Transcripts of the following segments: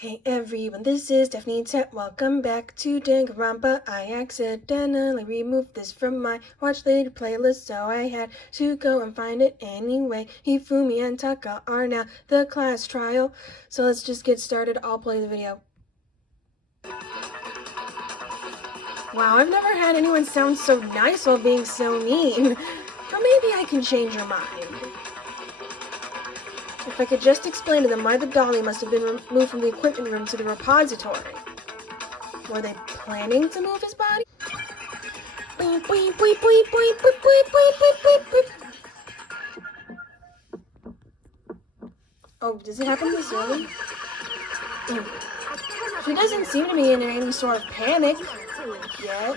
Hey everyone, this is Daphne Tet. Welcome back to Danganronpa. I accidentally removed this from my watch later playlist, so I had to go and find it anyway. Hifumi and Taka are now the class trial. So let's just get started. I'll play the video. Wow, I've never had anyone sound so nice while being so mean. But maybe I can change your mind. If I could just explain to them why the dolly must have been moved from the equipment room to the repository. Were they planning to move his body? Beep, beep, beep, beep, beep, beep, beep, beep, beep, beep. Oh, does it happen this early? She doesn't seem to be in any sort of panic yet.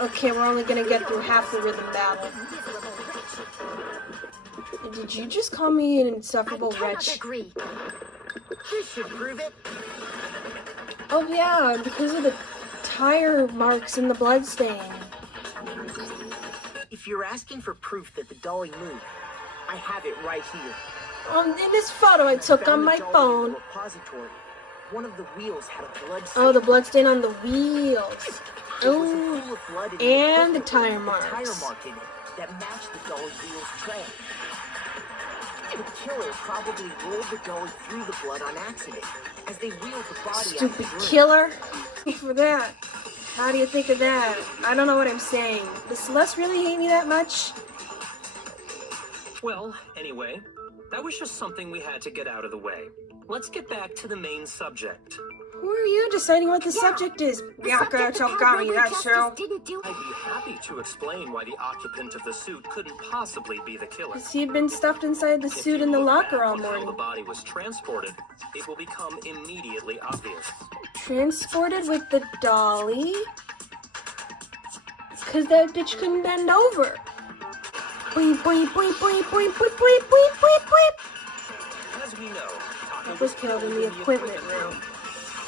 Okay, we're only gonna get through half the rhythm battle. Did you just call me an insufferable wretch? Agree. This should prove it. Oh yeah, because of the tire marks and the bloodstain. If you're asking for proof that the dolly moved, I have it right here. In this photo I took on my phone. Repository. One of the wheels had a blood stain. Oh, the bloodstain on the wheels. Oh, and the tire marks. Tire mark in it that matched the dolly wheel's tread. The killer probably rolled the dolly through the blood on accident as they wheeled the body out of the room. Killer? For that. How do you think of that? I don't know what I'm saying. Does Celeste really hate me that much? Well, anyway, that was just something we had to get out of the way. Let's get back to the main subject. Who are you deciding what the subject is? Yaka Togami, that's so. I'd be happy to explain why the occupant of the suit couldn't possibly be the killer. Because he'd been stuffed inside the suit in the locker all How morning. the body was transported, it will become immediately obvious. Transported with the dolly? Because that bitch couldn't bend over. Boing, boing, boing, boing, boing, boing, boing, boing, boing, boing. As we know, It was killed in the equipment room.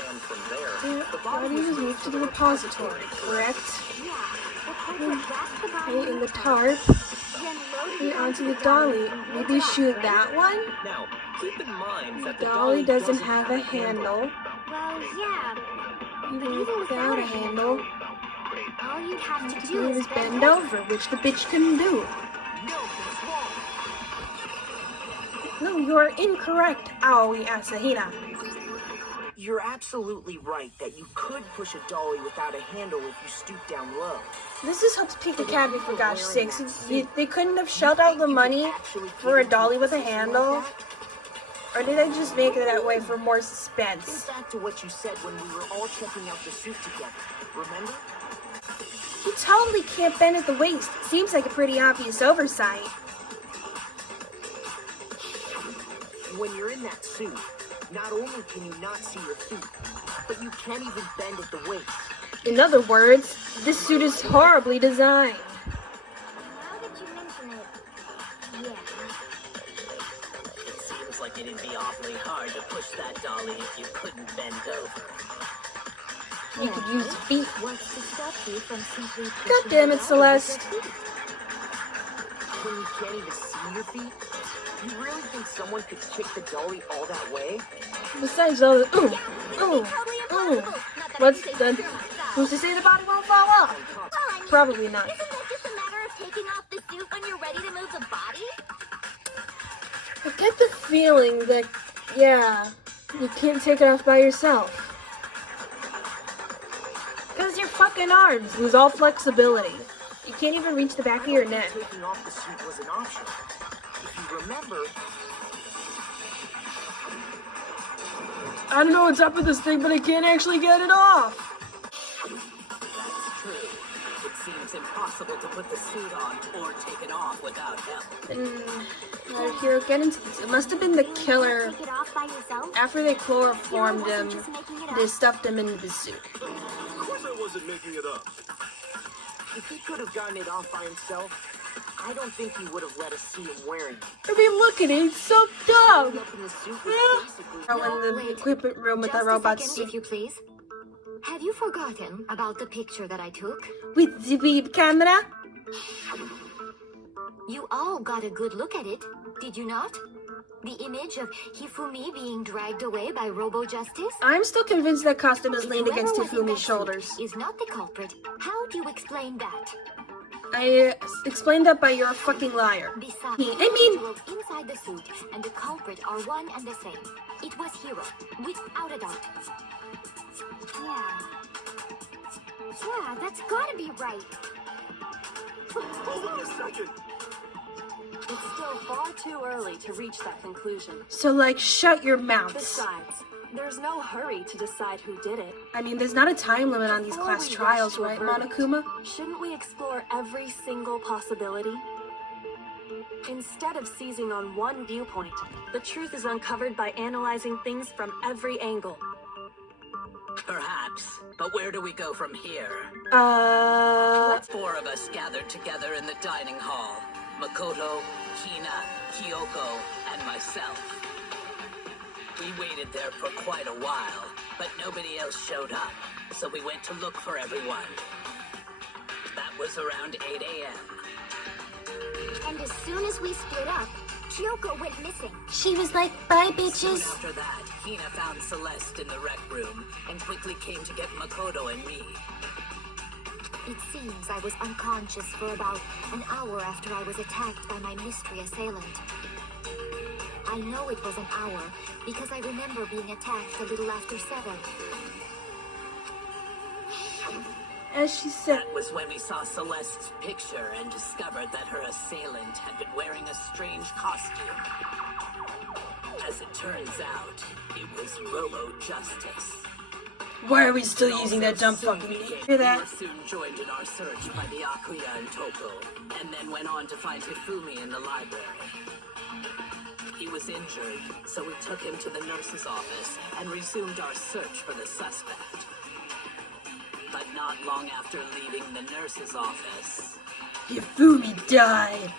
And from there, The body was moved to the repository, correct? Okay, in the tarp. Okay, onto the dolly. Maybe shoot that one? now, keep in mind that The dolly doesn't have a handle. Well, yeah. Even without a handle, All you'd have to it do is was bend over, which the bitch couldn't do. No, you're incorrect, Aoi Asahina. You're absolutely right that you could push a dolly without a handle if you stoop down low. This is Hope's Peak Academy, for gosh sakes. They couldn't have shelled out the money for a dolly with a handle? Or did I just make it that way for more suspense? Think back to what you said when we were all checking out the suit together. Remember? You totally can't bend at the waist. Seems like a pretty obvious oversight. When you're in that suit, not only can you not see your feet, but you can't even bend at the waist. In other words, this suit is horribly designed. Now that you mention it, yeah. It seems like it'd be awfully hard to push that dolly if you couldn't bend over. You could use feet. What's to stop you from simply God damn it, Celeste. When you can't even see your feet, you really think someone could kick the dolly all that way? Besides all the What's the... Who's to say the body won't fall off? Probably not. Isn't that just a matter of taking off the suit when you're ready to move the body? I get the feeling that, yeah, you can't take it off by yourself. Because your fucking arms lose all flexibility. You can't even reach the back of your neck. Taking off the suit was an option. If you remember, I don't know what's up with this thing, but I can't actually get it off. That's true. It seems impossible to put the suit on or take it off without help. How did Hiro get into this? It must have been the killer. Take it off by yourself? After they chloroformed him, they stuffed him into the suit. Of course I wasn't making it up. if he could have gotten it off by himself, I don't think he would have let us see him wearing it. I mean, look at it, it's so dumb. Up in the suit was basically... Oh, in the equipment room with the Just robot a second, suit. if you please. Have you forgotten about the picture that I took? With the beep camera? You all got a good look at it, did you not? The image of Hifumi being dragged away by Robo Justice? I'm still convinced that costume is leaned Whoever against was in that Hifumi's suit shoulders. is not the culprit. How do you explain that? I explained that by you're a fucking liar. Besides, I the mean, individuals inside the suit and the culprit are one and the same. It was Hero, without a doubt. Yeah, that's gotta be right. Hold on a second. It's still far too early to reach that conclusion. so like, shut your mouths. Besides, there's no hurry to decide who did it. I mean, there's not a time limit on these Before class we trials, rush to a right, verdict, Monokuma? Shouldn't we explore every single possibility? Instead of seizing on one viewpoint, the truth is uncovered by analyzing things from every angle. Perhaps, but where do we go from here? Four of us gathered together in the dining hall. Makoto, Hina, Kyoko, and myself. We waited there for quite a while, but nobody else showed up, so we went to look for everyone. That was around 8 a.m. And as soon as we split up, Kyoko went missing. She was like, bye, Soon bitches. after that, Hina found Celeste in the rec room and quickly came to get Makoto and me. It seems I was unconscious for about an hour after I was attacked by my mystery assailant. I know it was an hour because I remember being attacked a little after 7. As she said, That was when we saw Celeste's picture and discovered that her assailant had been wearing a strange costume. As it turns out, it was Robo Justice. why are we still We using also that dumb soon fucking name? became- Hear We that? were soon joined in our search by the Akuya and Toko, and then went on to find Hifumi in the library. He was injured, so we took him to the nurse's office and resumed our search for the suspect. But not long after leaving the nurse's office, Hifumi died.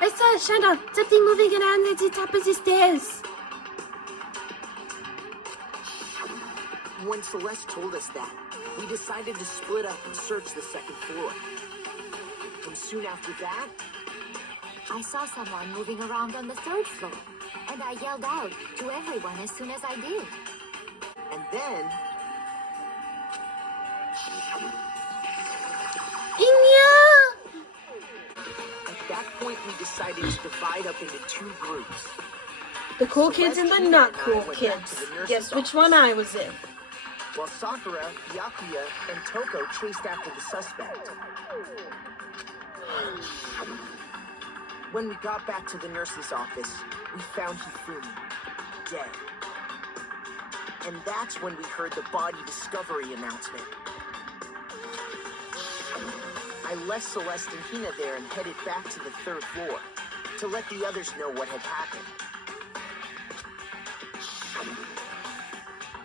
I saw a shadow, something moving around at the top of the stairs. When Celeste told us that, we decided to split up and search the second floor. And soon after that, I saw someone moving around on the 3rd floor, and I yelled out to everyone as soon as I did. and then, at that point we decided to divide up into 2 groups. The cool kids and the not cool kids. Guess which one I was in. While Sakura, Yakuya, and Toko chased after the suspect. When we got back to the nurse's office, we found Hifumi, dead. And that's when we heard the body discovery announcement. I left Celeste and Hina there and headed back to the 3rd floor to let the others know what had happened.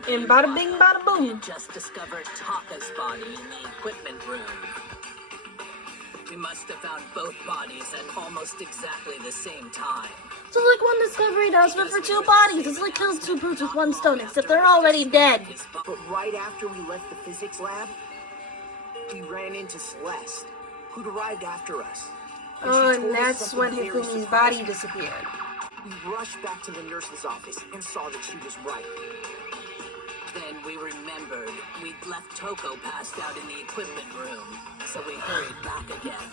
And bada bing, bada we boom. had just discovered Taka's body in the equipment room. We must have found both bodies at almost exactly the same time. So like one discovery announcement for 2 bodies. It's like killing 2 birds with 1 stone, except they're already dead. His bo- But right after we left the physics lab, we ran into Celeste, who'd arrived after us. Oh, she told and us that's something when very Hifumi's surprising. body disappeared. We rushed back to the nurse's office and saw that she was right. Then we remembered we'd left Toko passed out in the equipment room, so we hurried back again.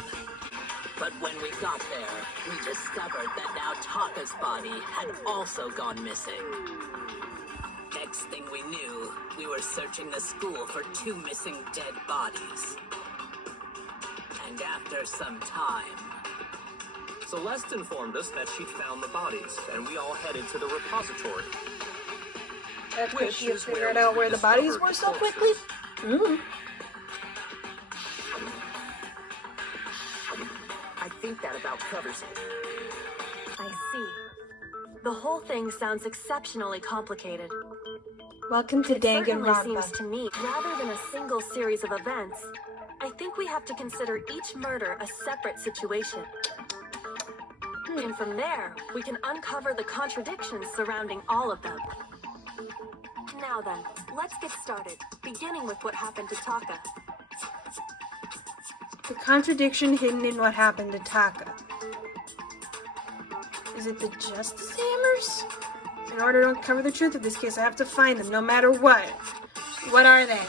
But when we got there, we discovered that now Taka's body had also gone missing. Next thing we knew, we were searching the school for 2 missing dead bodies. And after some time, Celeste informed us that she'd found the bodies, and we all headed to the repository. That's Which quick, you is where figured we out where the bodies discovered were the so quickly? corpses. I think that about covers it. I see. The whole thing sounds exceptionally complicated. Welcome to It certainly seems Danganronpa. to me, rather than a single series of events, I think we have to consider each murder a separate situation. And from there, we can uncover the contradictions surrounding all of them. Now then, let's get started, beginning with what happened to Taka. The contradiction hidden in what happened to Taka. Is it the Justice Hammers? In order to uncover the truth of this case, I have to find them, no matter what. What are they?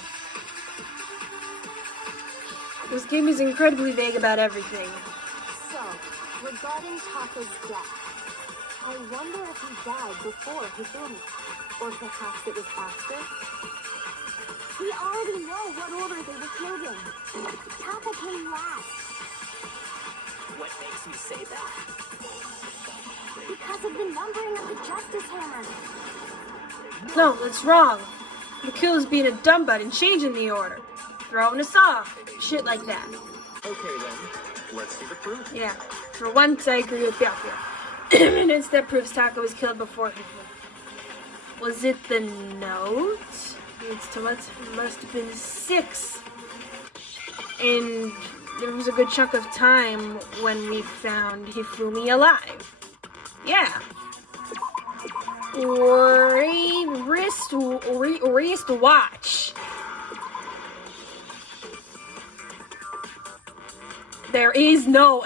This game is incredibly vague about everything. So, regarding Taka's death, I wonder if he died before Hifumi, or perhaps it was after. We already know what order they were killed in. Taka came last. What makes you say that? Because of the numbering of the Justice Hammer. No, that's wrong. The killer's being a dumb butt and changing the order. Throwing us off. Shit like that. Okay then, let's see the proof. Yeah, for once I agree with that here. Evidence that proves Taka was killed before he was. Was it the note? Must have been 6. And there was a good chunk of time when we found Hifumi alive. Yeah. Or a wrist watch. There is no...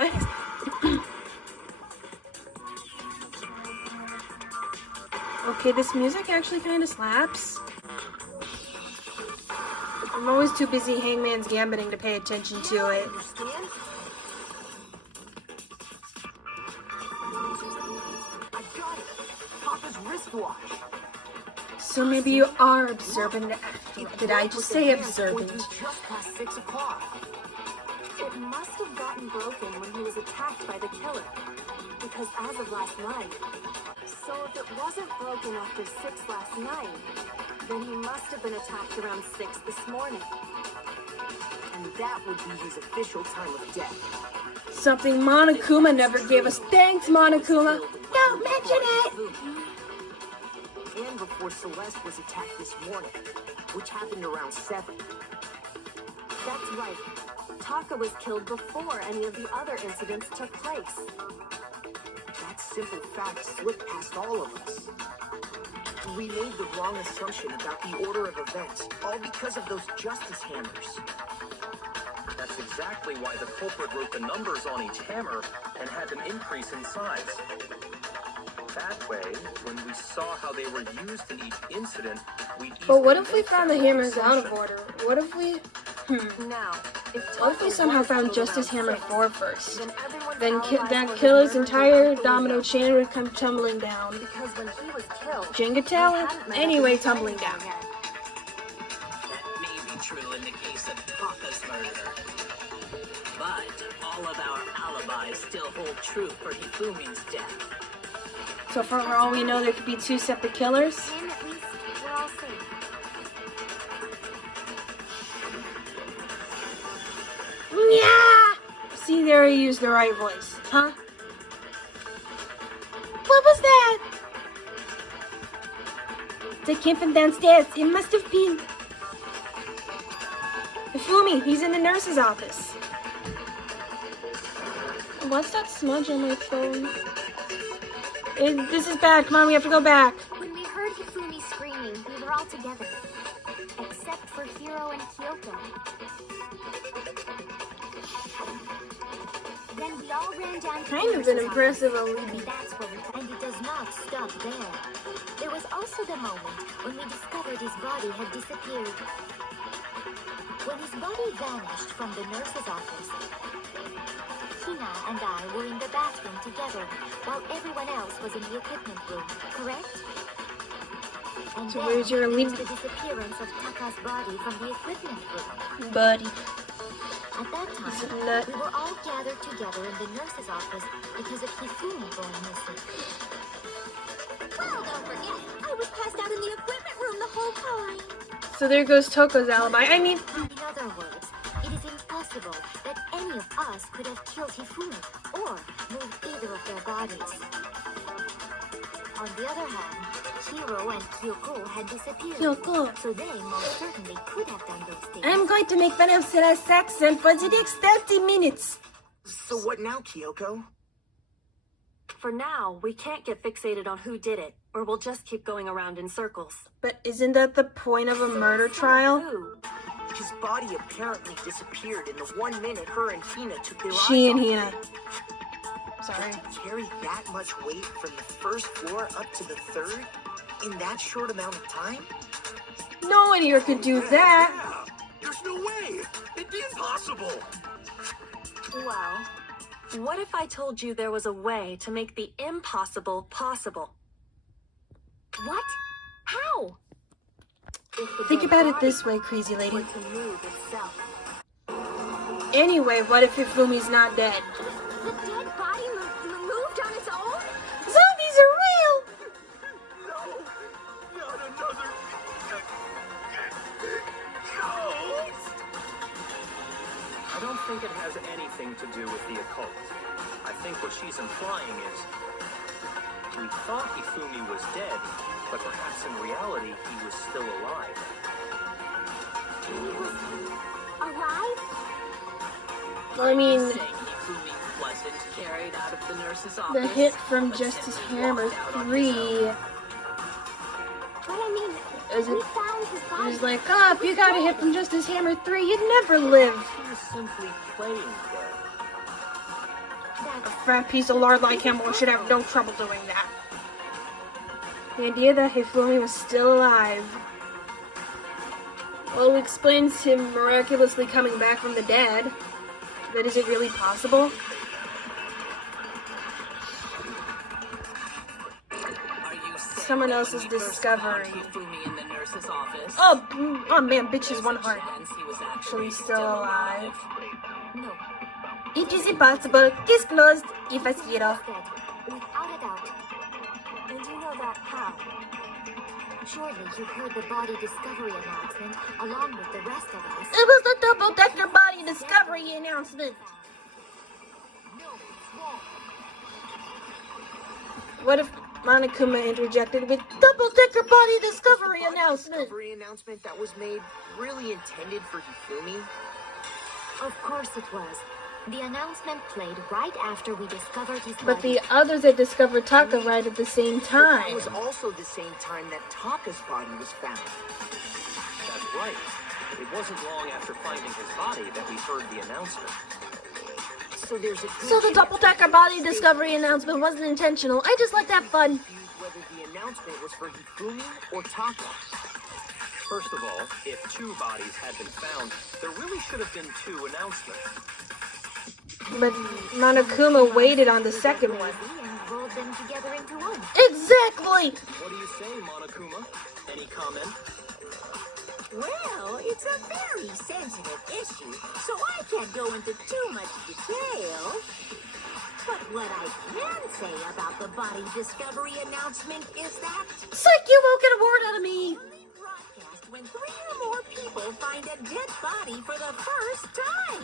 Okay, this music actually kind of slaps. I'm always too busy Hangman's Gambiting to pay attention to it. Understand? I got it. Papa's wristwatch. So maybe you are observant after. Did I just say observant? Just past 6 o'clock. It must have gotten broken when he was attacked by the killer. Because as of last night. So if it wasn't broken after 6 last night, then he must have been attacked around 6 this morning. And that would be his official time of death. Something Monokuma never gave us. Thanks, Monokuma. Don't mention it! And before Celeste was attacked this morning, which happened around 7. That's right. Taka was killed before any of the other incidents took place. That simple fact slipped past all of us. We made the wrong assumption about the order of events, all because of those Justice Hammers. That's exactly why the culprit wrote the numbers on each hammer and had them increase in size. That way, when we saw how they were used in each incident, we... But what if we found the hammers out of order? What if we... Now, What if we somehow found Justice Hammer 4 first? then everyone's Then alibis that was killer's murdered entire before domino Leo. chain would come tumbling down. Because when he was killed, Jenga he tower? hadn't met Anyway, up with tumbling anyone down. yet. That may be true in the case of Taka's murder. But all of our alibis still hold true for Hifumi's death. So for all we know, there could be 2 separate killers? Then at least we're all safe. Yeah! See, there I used the right voice. Huh? What was that? They came from downstairs. It must have been... Hifumi, he's in the nurse's office. What's that smudge on my phone? This is bad. Come on, we have to go back. When we heard Hifumi screaming, we were all together. Except for Hiro and Kyoko. Then we all ran down to Kind the of an nurse's impressive office. alibi. That's where we and it does not stop there. There was also the moment when we discovered his body had disappeared. When his body vanished from the nurse's office, Hina and I were in the bathroom together, while everyone else was in the equipment room, correct? And So then where's your there was alibi? the disappearance of Taka's body from the equipment room. Buddy. At that Is it time, nut? we were all gathered together in the nurse's office because of Hifumi going missing. Well, don't forget, I was passed out in the equipment room the whole time. So there goes Toko's alibi. I mean, In other words, it is impossible that any of us could have killed Hifumi or moved either of their bodies. On the other hand, Hiro and Kyoko had disappeared. Kyoko. So they most certainly could have done those things. I'm going to make fun of Celeste's accent for the next 30 minutes. So what now, Kyoko? For now, we can't get fixated on who did it, or we'll just keep going around in circles. But isn't that the point of a murder trial? Who? His body apparently disappeared in the 1 minute her and Hina took their She eyes and off Hina. him. Sorry. To carry that much weight from the first floor up to the third in that short amount of time? No one here could do that. Yeah. There's no way. It's impossible. Well, what if I told you there was a way to make the impossible possible? What? How? If the Think dead about it body this way, crazy lady. were to move itself. Anyway, what if Hifumi's not dead? The dead body moved on its own? Zombies are real! No, not another. I don't think it has anything to do with the occult. I think what she's implying is we thought Hifumi was dead, but perhaps in reality he was still alive. Alive? Well, I mean, Saying Hifumi wasn't carried out of the nurse's office. the hit from but Justice simply Hammer walked out on his 3 own. But I mean, is we it found his body. was like, oh, if you got a hit from Justice Hammer 3, you'd never live. She was simply playing dead. A fat piece of lard like him should have no trouble doing that. The idea that Hifumi was still alive, well, it explains him miraculously coming back from the dead. But is it really possible? Are you saying Someone that else when is we first found discovering. Hifumi in the nurse's office, Oh man, bitch is one there's a heart. chance he was Actually actually still alive. No, It is impossible. Case closed. If I see it all. dead. Without a doubt. And you know that how? Surely you heard the body discovery announcement along with the rest of us. It was the double-decker body discovery announcement. No, it's wrong. What if Monokuma interjected with double-decker body discovery The body announcement? discovery announcement that was made really intended for Hifumi? Of course it was. The announcement played right after we discovered his But body. the others had discovered Taka right at the same But time. that was also the same time that Taka's body was found. That's right. It wasn't long after finding his body that we heard the announcement. So there's a good So the chance double-decker body discovery announcement wasn't intentional. I just like that fun. confused whether the announcement was for Hifumi or Taka. First of all, if two bodies had been found, there really should have been two announcements. But Monokuma waited on the second one. And rolled them together into one. Exactly! What do you say, Monokuma? Any comment? Well, it's a very sensitive issue, so I can't go into too much detail. But what I can say about the body discovery announcement is that Psych, you won't get a word out of me! only broadcast when 3 or more people find a dead body for the first time.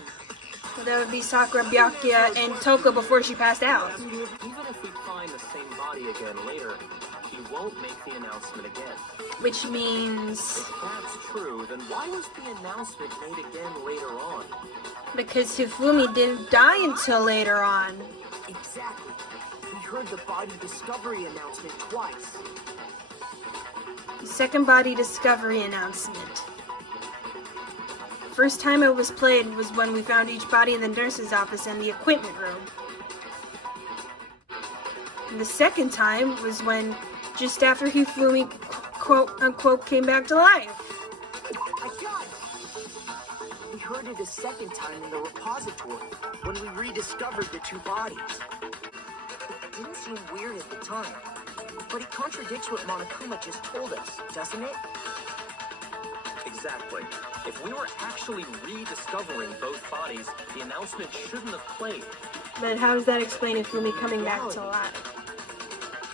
Well, that would be Sakura, Byakuya, and Toko before she passed out. Even if we find the same body again later, he won't make the announcement again. Which means... If that's true, then why was the announcement made again later on? because Hifumi didn't die until later on. Exactly. We heard the body discovery announcement twice. The second body discovery announcement. First time it was played was when we found each body in the nurse's office and the equipment room. And the second time was when, just after Hifumi, quote unquote, came back to life. I got it. We heard it a second time in the repository when we rediscovered the two bodies. It didn't seem weird at the time, but it contradicts what Monokuma just told us, doesn't it? Exactly. If we were actually rediscovering both bodies, the announcement shouldn't have played. But how does that explain Hifumi coming back to life?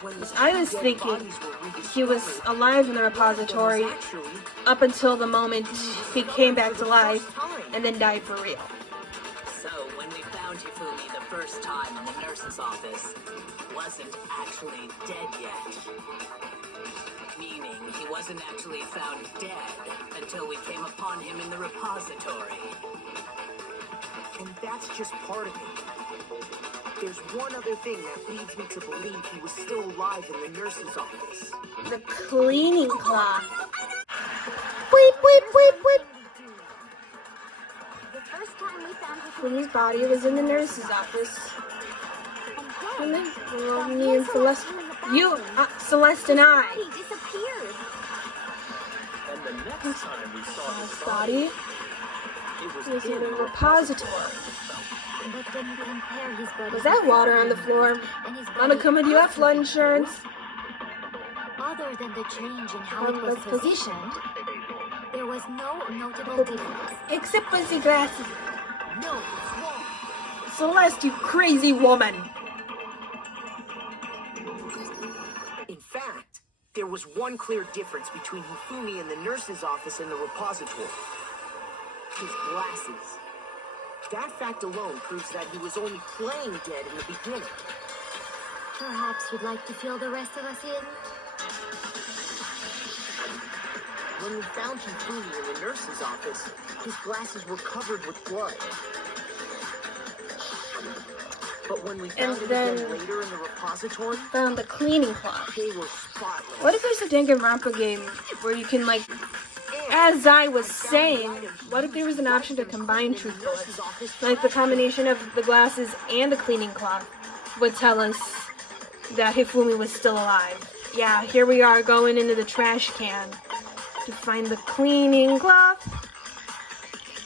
When the I two was dead thinking bodies were he was rediscovered, alive in the one of them was repository actually up until the moment he came back to life and then died for real. So when we found Hifumi the first time in the nurse's office, he wasn't actually dead yet. Meaning he wasn't actually found dead until we came upon him in the repository. And that's just part of it. There's one other thing that leads me to believe he was still alive in the nurse's office. The cleaning cloth. Weep, weep, weep, weep. The first time we found Hifumi's Hifumi's body was in the nurse's office. And Well, me and Celeste. You, Celeste and I. He disappeared. And the next time we saw his Body it was in a repository. But when you compare his body Was that water on the floor? and his Mama, body come with you have flood insurance. other than the change in how it was Let's go. positioned, there was no notable difference. Except for the glasses. No, it's wrong. Celeste, you crazy woman. In fact, there was one clear difference between Hifumi in the nurse's office and the repository. His glasses. That fact alone proves that he was only playing dead in the beginning. Perhaps you'd like to fill the rest of us in? When we found Hifumi in the nurse's office, his glasses were covered with blood. But when we found it then- again later in the repository, Found the cleaning cloth. they were spotless. What if there's a Danganronpa game where you can, like, as I was saying, what if there was an option to combine truth bullets? Like the combination of the glasses and the cleaning cloth would tell us that Hifumi was still alive. Yeah, here we are going into the trash can to find the cleaning cloth.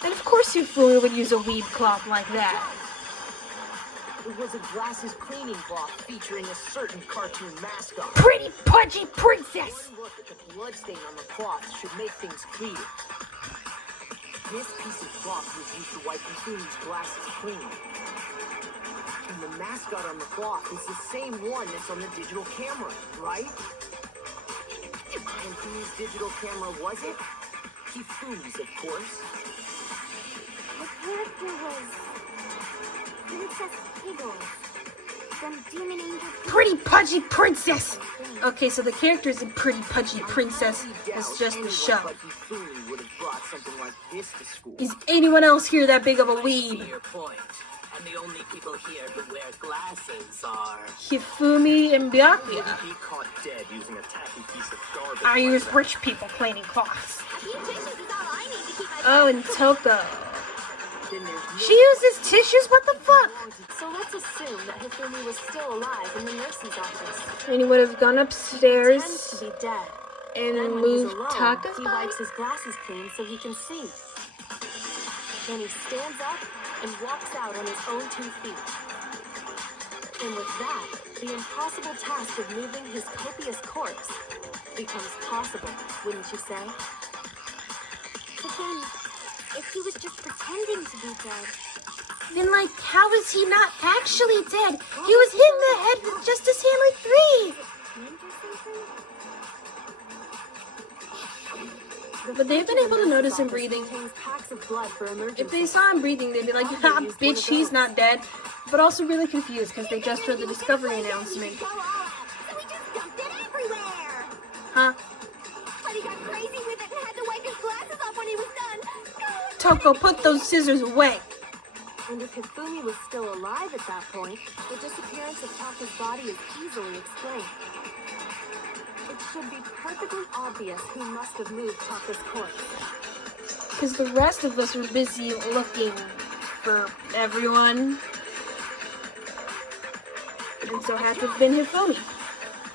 And of course Hifumi would use a weed cloth like that. It was a glasses cleaning cloth featuring a certain cartoon mascot. Pretty pudgy princess! One look at the bloodstain on the cloth should make things clear. This piece of cloth was used to wipe Hifumi's glasses clean. And the mascot on the cloth is the same one that's on the digital camera, right? And whose digital camera was it? Hifumi's, of course. The character was Princess Piggles from Demon Angel. Pretty pudgy princess! Okay, so the characters in Pretty Pudgy Princess was just the show. But Hifumi would have brought something like this to school. Is anyone else here that big of a See weeb? your point. And the only people here who wear glasses are... Hifumi and Byakuya. He caught dead using a tacky piece of garbage. I like use that. rich people cleaning cloths. A few tissues is all I need to keep my Oh, and Toko. Then there's She uses tissues? What the fuck? So let's assume that Hifumi was still alive in the nurse's office. And he would have gone Tends upstairs to be dead. and Then when he's moved alone, Taka's he body? wipes his glasses clean so he can see. Then he stands up and walks out on his own 2 feet. And with that, the impossible task of moving his copious corpse becomes possible, wouldn't you say? But then, if he was just pretending to be dead, Then, like, how is he not actually dead? He was hit in the head with Justice Hammer 3! change or something? But they've been able to notice him breathing. Contains packs of blood for emergency. If they saw him breathing, they'd be like, ha, bitch, he's not dead. But also really confused because they just heard the Discovery announcement. So we just dumped it everywhere. Huh? But he got crazy with it and had to wipe his glasses off when he was done. Toko, put those scissors away! And if Hifumi was still alive at that point, the disappearance of Taka's body is easily explained. It should be perfectly obvious who must have moved Taka's corpse. Because the rest of us were busy looking for everyone. And so it had to have been Hifumi.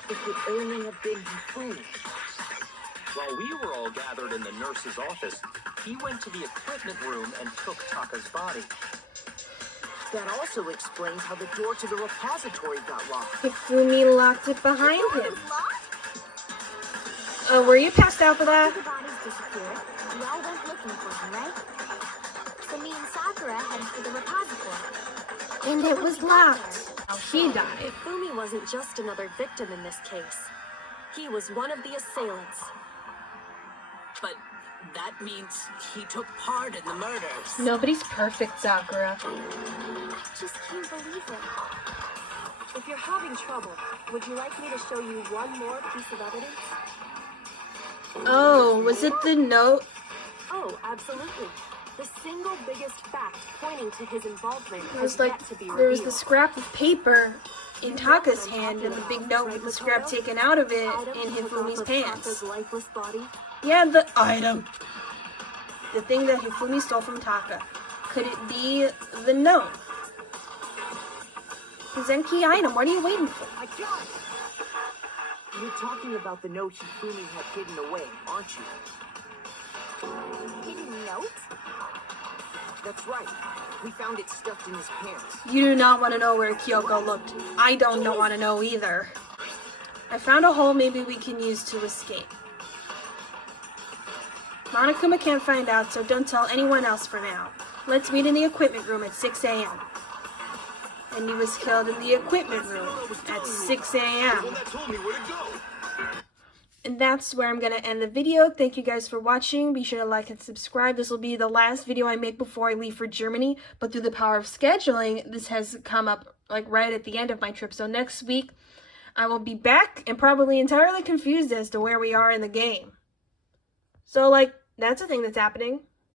It could only have been Hifumi. While we were all gathered in the nurse's office, he went to the equipment room and took Taka's body. That also explains how the door to the repository got locked. Hifumi locked it behind him. Locked? Oh, were you passed out for that? The bodies disappeared. We all went looking for him, right? So me and Sakura headed for the repository. And it was locked. Oh, he died. Hifumi wasn't just another victim in this case. He was one of the assailants. But that means he took part in the murders. Nobody's perfect, Sakura. I just can't believe it. If you're having trouble, would you like me to show you one more piece of evidence? Oh, was it the note? Oh, absolutely. The single biggest fact pointing to his involvement It has was like, yet to be there was the revealed. scrap of paper in Taka's hand and the big note with the scrap taken out of it in Hifumi's pants. Taka's lifeless body. Yeah, the item. The thing that Hifumi stole from Taka. Could it be the note? Zen key item. What are you waiting for? I got it! You're talking about the note Hifumi had hidden away, aren't you? Hidden note? That's right. We found it stuffed in his pants. You do not want to know where Kyoko looked. I don't want to know either. I found a hole maybe we can use to escape. Monokuma can't find out, so don't tell anyone else for now. Let's meet in the equipment room at 6 a.m. And he was killed in the equipment room at 6 a.m. Well, that told me where to go. And that's where I'm going to end the video. Thank you guys for watching. Be sure to like and subscribe. This will be the last video I make before I leave for Germany. But through the power of scheduling, this has come up like right at the end of my trip. So next week, I will be back and probably entirely confused as to where we are in the game. So like, that's a thing that's happening.